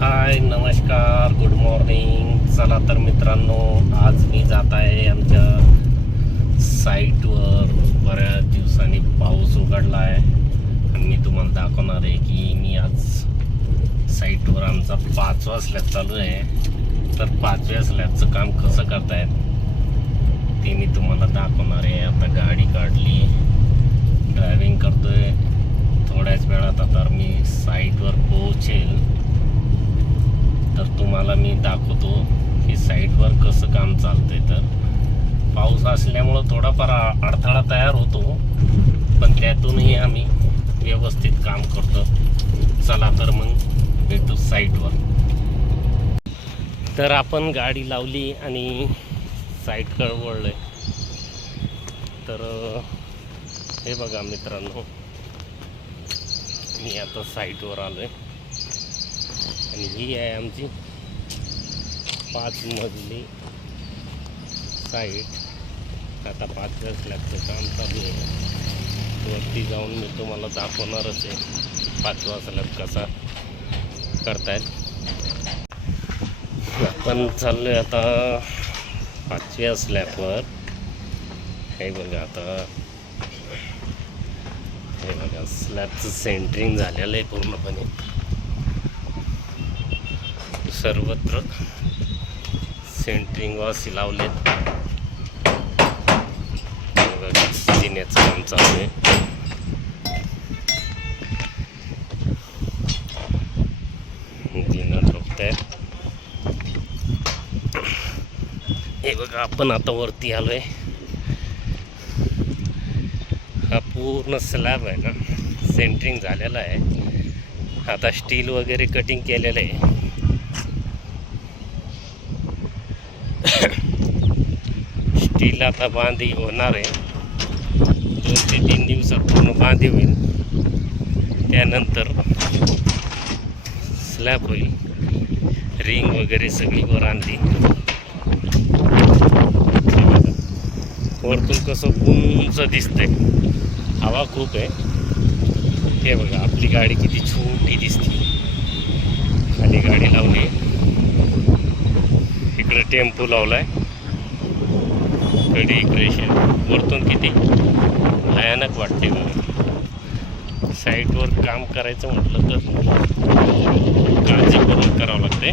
हाय नमस्कार good morning चला तर मित्रांनो आज मी जात आहे आमच्या साईटवर बऱ्याच दिवसांनी पाऊस उघडला आहे आणि मी तुम्हाला दाखवणार आहे की मी आज साईटवर आमचा पाचवा स्लॅब चालू आहे. तर पाचव्या स्लॅबचं काम कसं करतायत ते मी तुम्हाला दाखवणार आहे. आता गाडी काढली ड्रायव्हिंग करतोय थोड्याच वेळात आता मी साईटवर पोहोचेल तर तुम्हाला मी दाखवतो की साईटवर कसं काम चालतंय तर. पाऊस असल्यामुळं थोडाफार अडथळा तयार होतो पण त्यातूनही आम्ही व्यवस्थित काम करतो. चला तर मग भेटू साईटवर. तर आपण गाडी लावली आणि साईट कळवळलं तर हे बघा मित्रांनो मी आता साईटवर आलो आहे आणि ही आहे आमची पाच मजली साईट. आता पाचव्या स्लॅबचं काम चालू आहे वरती जाऊन मी तुम्हाला दाखवणारच आहे. पाचवा स्लॅब कसा करतायत. आपण चाललो आहे आता पाचव्या स्लॅबवर. हे बघा आता. हे बघा स्लॅबचं सेंटरिंग झालेलं आहे पूर्णपणे. सर्वत्र. सेंटरिंग वासी लावलेत. देण्याचं बघा काम चालू आहे. हे बघा आपण आता वरती आलोय. हा पूर्ण स्लॅब आहे ना. सेंटरिंग झालेला आहे. आता स्टील वगैरे कटिंग केलेलं आहे. स्टील आता बांधी होणार आहे. दोन ते तीन दिवसात पूर्ण बांधी होईल. त्यानंतर स्लॅब होईल. रिंग वगैरे सगळी वर आणली. वरतून कसं उंच दिसतंय. हवा खूप आहे. हे बघा आपली गाडी किती छोटी दिसते. खाली गाडी लावली. इकडे टेम्पो लावलाय. कडी इकडे वरतून किती? भयानक वाटते बघा. साईटवर काम करायचं म्हटलं तर काळजीपूर्वक करावं लागते.